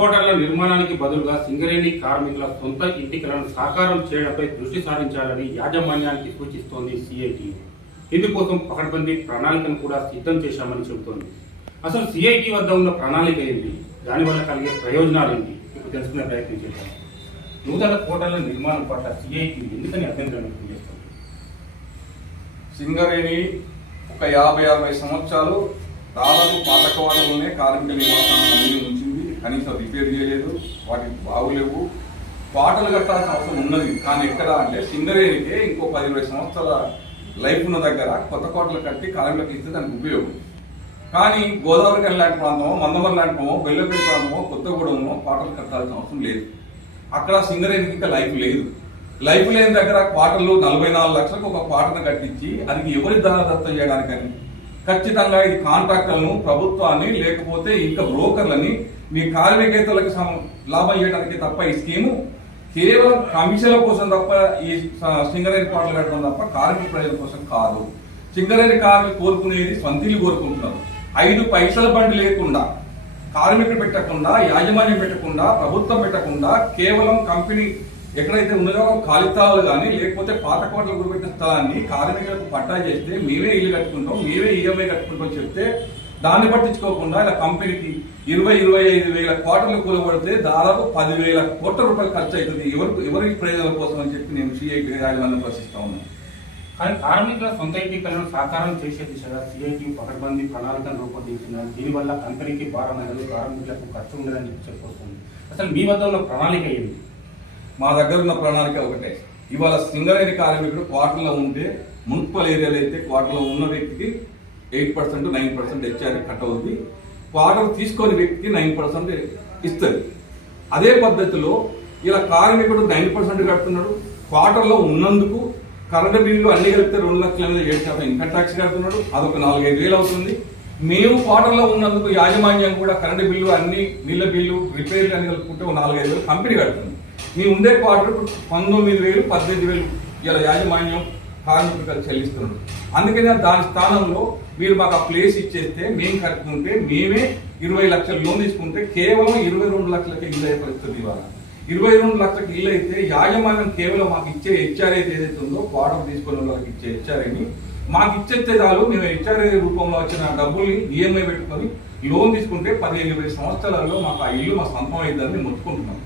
కోటర్ల నిర్మాణానికి బదులుగా సింగరేణి కార్మికుల సొంత ఇంటికలను సాకారం చేయడంపై దృష్టి సారించాలని యాజమాన్యానికి సూచిస్తోంది సిఐటి. ఇందుకోసం పకడ్బందీ ప్రణాళికను కూడా సిద్ధం చేశామని చెబుతోంది. అసలు సిఐటి వద్ద ఉన్న ప్రణాళిక ఏంటి? దానివల్ల కలిగే ప్రయోజనాలు ఏంటి? ఇప్పుడు తెలుసుకునే ప్రయత్నం చేద్దాం. నూతన కోటల నిర్మాణం పట్ల సిఐటి ఎందుకని అభ్యంతరం వ్యక్తం చేస్తుంది? సింగరేణి ఒక యాభై అరవై సంవత్సరాలు దాదాపు పాతకవాడలోనే కార్మిక నివాసాలను అన్ని కనీసం రిపేర్ చేయలేదు వాటికి బాగులేవు పాటలు కట్టాల్సిన అవసరం ఉన్నది కానీ ఎక్కడ అంటే సింగరేణికే ఇంకో పది ఇరవై సంవత్సరాల లైఫ్ ఉన్న దగ్గర కొత్త కోటలు కట్టి కాలంలోకి ఇస్తే దానికి ఉపయోగం. కానీ గోదావరి కని లాంటి ప్రాంతమో మందమరి లాంటి ప్రాంతమో బెల్లపల్లి ప్రాంతమో కొత్తగూడెమో పాటలు కట్టాల్సిన అవసరం లేదు. అక్కడ సింగరేణికి ఇంకా లైఫ్ లేదు. లైఫ్ లేని దగ్గర క్వార్టర్లు నలభై నాలుగు లక్షలకు ఒక క్వార్టర్ను కట్టించి అది ఎవరి దానదత్తం చేయడానికని? ఖచ్చితంగా ఇది కాంట్రాక్టర్లను ప్రభుత్వాన్ని లేకపోతే ఇంకా బ్రోకర్లని మీ కార్మికేతలకు లాభం చేయడానికి తప్ప ఈ స్కీము కేవలం కమిషన్ల కోసం తప్ప ఈ స- సింగరేణి క్వార్టర్లు కట్టడం తప్ప కార్మిక ప్రజల కోసం కాదు. సింగరేణి కార్మికులు కోరుకునేది స్వంతిలు కోరుకుంటున్నారు. ఐదు పైసల బండి లేకుండా కార్మికులు పెట్టకుండా యాజమాన్యం పెట్టకుండా ప్రభుత్వం పెట్టకుండా కేవలం కంపెనీ ఎక్కడైతే ఉన్నదో ఖాళీ కానీ లేకపోతే పాత కోటలు గురిపెట్టిన స్థలాన్ని కార్మికులకు పట్టా చేస్తే మేమే ఇల్లు కట్టుకుంటాం మేమే ఈఎంఐ కట్టుకుంటాం చెప్తే దాన్ని పట్టించుకోకుండా ఇలా కంపెనీకి ఇరవై ఇరవై ఐదు వేల కోట్ల కూలబడితే దాదాపు పదివేల కోట్ల రూపాయలు ఖర్చు అవుతుంది ఎవరికి ఎవరి ప్రయోజనం కోసం అని చెప్పి నేను సిఐ యాజమాన్యం ప్రశ్నిస్తా ఉన్నాను కానీ కార్మికుల సొంత ఇంటికలను సాకారం చేసే దిశగా సిఐటి పకడ్బందీ ప్రణాళికను రూపొందించినారు దీనివల్ల కంపెనీకి భారమైనది కార్మికులకు ఖర్చు ఉండదని చెప్పి చెప్పొస్తుంది. అసలు మీ వద్ద ఉన్న ప్రణాళిక ఏంటి మా దగ్గర ఉన్న ప్రణాళిక ఒకటే. ఇవాళ సింగరేణి కార్మికుడు క్వార్టర్లో ఉంటే మున్సిపల్ ఏరియాలో అయితే క్వార్టర్లో ఉన్న వ్యక్తికి eight percent nine percent HR cut అవుద్ది. క్వార్టర్ తీసుకొని వ్యక్తికి నైన్ పర్సెంట్ ఇస్తుంది. అదే పద్ధతిలో ఇలా కార్మికుడు నైన్ పర్సెంట్ కడుతున్నాడు. క్వార్టర్లో ఉన్నందుకు కరెంట్ బిల్లు అన్ని కలిపితే రెండు లక్షల మీద ఏడు శాతం ఇన్కమ్ ట్యాక్స్ కడుతున్నాడు. అదొక నాలుగైదు వేలు అవుతుంది. మేము క్వార్టర్లో ఉన్నందుకు యాజమాన్యం కూడా కరెంట్ బిల్లు అన్ని నీళ్ళ బిల్లు రిపేర్లు అన్ని కలుపుకుంటే ఒక నాలుగైదు వేలు కంపెనీ కడుతుంది. మీ ఉండే క్వార్టర్ పంతొమ్మిది వేలు పద్దెనిమిది వేలు ఇలా యాజమాన్యం కార్మికులు చెల్లిస్తున్నాడు అందుకనే దాని స్థానంలో మీరు మాకు ఆ ప్లేస్ ఇచ్చేస్తే మేము కట్టుకుంటే మేమే ఇరవై లక్షల లోన్ తీసుకుంటే కేవలం ఇరవై రెండు లక్షలకి ఇల్లు అయ్యే పరిస్థితి ఇవాళ. ఇరవై రెండు లక్షలకు ఇల్లు అయితే యాజమాన్యం కేవలం మాకు ఇచ్చే హెచ్ఆర్ అయితే ఏదైతే ఉందో క్వార్టర్ తీసుకున్న వాళ్ళకి ఇచ్చే హెచ్ఆర్ఏని మాకు ఇచ్చేస్తే చాలు మేము హెచ్ఆర్ఏ రూపంలో వచ్చిన డబ్బుల్ని ఈఎంఐ పెట్టుకొని లోన్ తీసుకుంటే పదిహేను ఇరవై సంవత్సరాలలో మాకు ఆ ఇల్లు మా సొంతం అయిందని మేము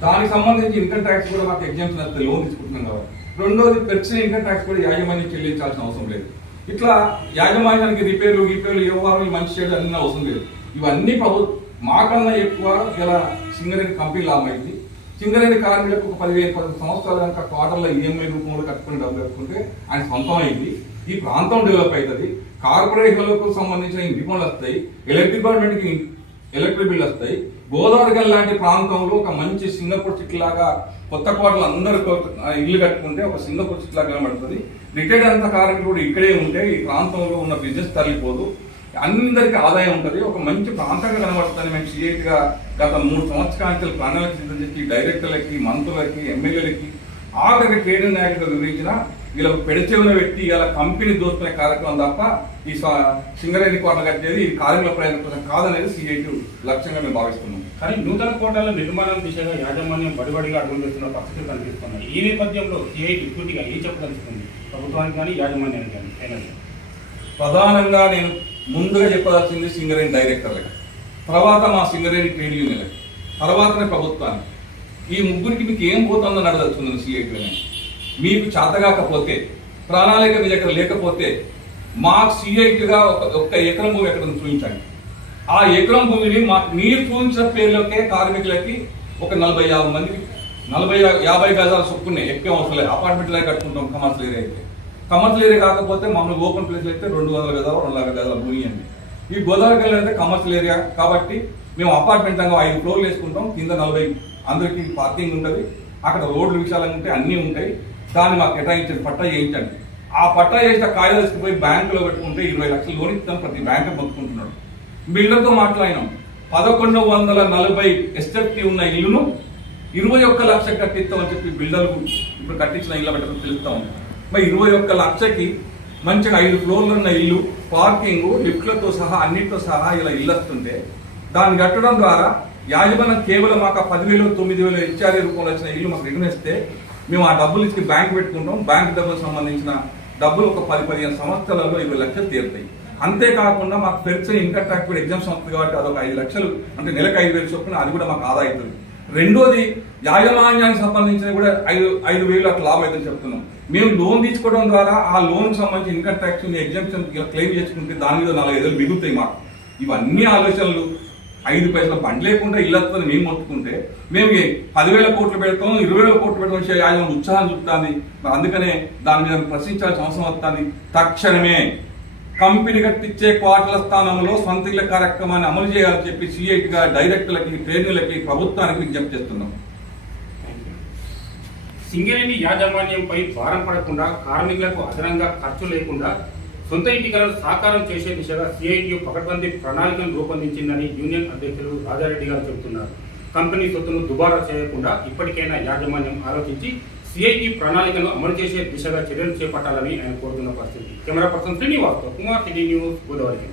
దానికి సంబంధించి ఇన్కమ్ ట్యాక్స్ కూడా మాకు ఎగ్జామ్స్ వస్తే లోన్ తీసుకుంటున్నాం కాబట్టి. రెండోది పెన్షన్ ఇన్కమ్ ట్యాక్స్ కూడా యాజమాన్యం చెల్లించాల్సిన అవసరం లేదు. ఇట్లా యాజమాన్యానికి రిపేర్లు రిపేర్లు వ్యవహారాలు మంచి చేయడం అన్నీ అవసరం లేదు. ఇవన్నీ ప్రభు మాకన్నా ఎక్కువ ఇలా సింగరేణి కంపెనీ లాభం అయింది. సింగరేణి కార్మికులకు ఒక పదిహేను పది సంవత్సరాల కనుక క్వార్టర్లో ఈఎంఐ రూపంలో కట్టుకుని డబ్బులు కట్టుకుంటే ఆయన సొంతం అయింది. ఈ ప్రాంతం డెవలప్ అవుతుంది. కార్పొరేషన్లకు సంబంధించిన ఇంటిపనులు వస్తాయి. ఎలక్ట్రిక్ డిపార్ట్మెంట్కి ఎలక్ట్రిక్ బిల్ వస్తాయి. గోదావరి లాంటి ప్రాంతంలో ఒక మంచి సింగపూర్ సిటీ లాగా కొత్త కోటలు అందరు ఇల్లు కట్టుకుంటే ఒక సింగపూర్ సిటీ లాగా కనబడుతుంది. రిటైర్డ్ అంత కార్మికులు కూడా ఇక్కడే ఉంటే ఈ ప్రాంతంలో ఉన్న బిజినెస్ తరలిపోదు. అందరికీ ఆదాయం ఉంటుంది. ఒక మంచి ప్రాంతంగా కనబడుతుంది మేము సిఐటి గా గత మూడు సంవత్సరాల ప్రణాళిక సిద్ధం చేసి డైరెక్టర్లకి మంత్రులకి ఎమ్మెల్యేలకి ఆఖరికి కేడీ నాయకులు వివరించిన వీళ్ళకు పెడచెవిన వ్యక్తి ఇలా కంపెనీ దోచుకునే కార్యక్రమం తప్ప ఈ సింగరేణి కోట కట్టేది ఈ కార్మికుల ప్రయోజనం కోసం కాదనేది సిఐటి లక్ష్యంగా మేము భావిస్తున్నాం. కానీ నూతన కోటల నిర్మాణం దిశగా యాజమాన్యం బడిబడిగా అడుగులు వేస్తున్న పరిస్థితులు కనిపిస్తున్నాయి. ఈ నేపథ్యంలో సిఐటి పూర్తిగా ఏం చెప్పదలుచుకుంది ప్రభుత్వానికి కానీ యాజమాన్యానికి కానీ ప్రధానంగా నేను ముందుగా చెప్పాల్సింది సింగరేణి డైరెక్టర్లకి తర్వాత మా సింగరేణి ట్రేడ్ యూనియన్లకి తర్వాతనే ప్రభుత్వానికి ఈ ముగ్గురికి మీకు ఏం పోతుందో నడదలుచుకుంది సిఐటి మీకు చేతగాకపోతే ప్రణాళిక మీ దగ్గర లేకపోతే మాకు సీఐటీగా ఒక ఒక్క ఎకరం భూమి ఎక్కడ చూపించండి. ఆ ఎకరం భూమిని మాకు మీరు చూపించిన పేర్లకే కార్మికులకి ఒక నలభై యాభై మందికి నలభై యాభై గజాల చొప్పునే ఎక్కువ అవసరం లేదు. అపార్ట్మెంట్లో కట్టుకుంటాం కమర్షియల్ ఏరియా అయితే. కమర్షియల్ ఏరియా కాకపోతే మామూలు ఓపెన్ ప్లేస్ అయితే రెండు వందల గజాలు రెండు వందల గజాల భూమి అండి. ఈ గోదావరి కల్ అయితే కమర్షియల్ ఏరియా కాబట్టి మేము అపార్ట్మెంట్ అంగా ఐదు ఫ్లోర్లు వేసుకుంటాం. కింద నలభై అందరికీ పార్కింగ్ ఉంటుంది. అక్కడ రోడ్లు విశాలంగా ఉంటాయి అన్నీ ఉంటాయి. దాన్ని మాకు కేటాయించిన పట్టా చేయించండి. ఆ పట్టా చేసిన కాగితాలు పోయి బ్యాంకులో పెట్టుకుంటే ఇరవై లక్షలు లోన్ ఇస్తాను ప్రతి బ్యాంకు పంపుకుంటున్నాడు బిల్డర్తో మాట్లాడినాం. పదకొండు వందల నలభై ఎస్ఎఫ్టీ ఉన్న ఇల్లును ఇరవై ఒక్క లక్ష కట్టిస్తామని చెప్పి బిల్డర్కు ఇప్పుడు కట్టించిన ఇళ్ళ పెట్టడం తెలుస్తా ఉంది. మరి ఇరవై ఒక్క లక్షకి మంచిగా ఐదు ఫ్లోర్లు ఉన్న ఇల్లు పార్కింగ్ లిఫ్ట్లతో సహా అన్నిటితో సహా ఇలా ఇల్లు వస్తుంటే దాన్ని కట్టడం ద్వారా యాజమాన్యం కేవలం మాకు పదివేలు తొమ్మిది వేలు హెచ్ఆర్ఏ రూపంలో వచ్చిన ఇల్లు మాకు రిటర్న్ ఇస్తే మేము ఆ డబ్బులు ఇచ్చి బ్యాంక్ పెట్టుకుంటాం. బ్యాంక్ డబ్బులకు సంబంధించిన డబ్బులు ఒక పది పదిహేను సంవత్సరాలలో ఇరవై లక్షలు తీరుతాయి. అంతేకాకుండా మాకు పెరిచే ఇన్కమ్ ట్యాక్స్ కూడా ఎగ్జామ్స్ వస్తుంది కాబట్టి అదొక ఐదు లక్షలు అంటే నెలకు ఐదు వేలు చొప్పున అది కూడా మాకు ఆదా అవుతుంది. రెండోది యాజమాన్యానికి సంబంధించిన కూడా ఐదు ఐదు వేలు అట్లా లాభం అవుతుందని చెప్తున్నాం. మేము లోన్ తీసుకోవడం ద్వారా ఆ లోన్ సంబంధించి ఇన్కమ్ ట్యాక్స్ ఎగ్జామ్షన్ క్లెయిమ్ చేసుకుంటే దాని మీద నాలుగు ఐదు వేలు మిగులుతాయి మాకు. ఇవన్నీ ఆలోచనలు. ఐదు పైసల బండి లేకుండా ఇళ్ళతో మేము మొత్తుకుంటే మేము పదివేల కోట్లు పెడతాం ఇరవై వేల కోట్లు పెడతాం ఆయన యాజమాన్యం ఉత్సాహం చూపుతుంది. మరి అందుకనే దాని మీద ప్రశ్నించాల్సిన అవసరం వస్తుంది. తక్షణమే కంపెనీ కట్టించే క్వార్టర్ల స్థానంలో సొంత ఇళ్ళ కార్యక్రమాన్ని అమలు చేయాలని చెప్పి సిఐటి గా డైరెక్టర్లకి ట్రైనర్లకి ప్రభుత్వానికి విజ్ఞప్తి చేస్తున్నాం. సింగరేణి యాజమాన్యంపై భారం పడకుండా కార్మికులకు అదనంగా ఖర్చు లేకుండా సొంత ఇంటికలను సాకారం చేసే దిశగా సిఐటియు పకడ్బందీ ప్రణాళికను రూపొందించిందని యూనియన్ అధ్యక్షులు రాజారెడ్డి గారు చెబుతున్నారు. కంపెనీ సొత్తును దుబారా చేయకుండా ఇప్పటికైనా యాజమాన్యం ఆలోచించి సిఐటి ప్రణాళికను అమలు చేసే దిశగా చర్యలు చేపట్టాలని ఆయన కోరుతున్న పరిస్థితి. Camera person Srinivas Kumar city news Godavari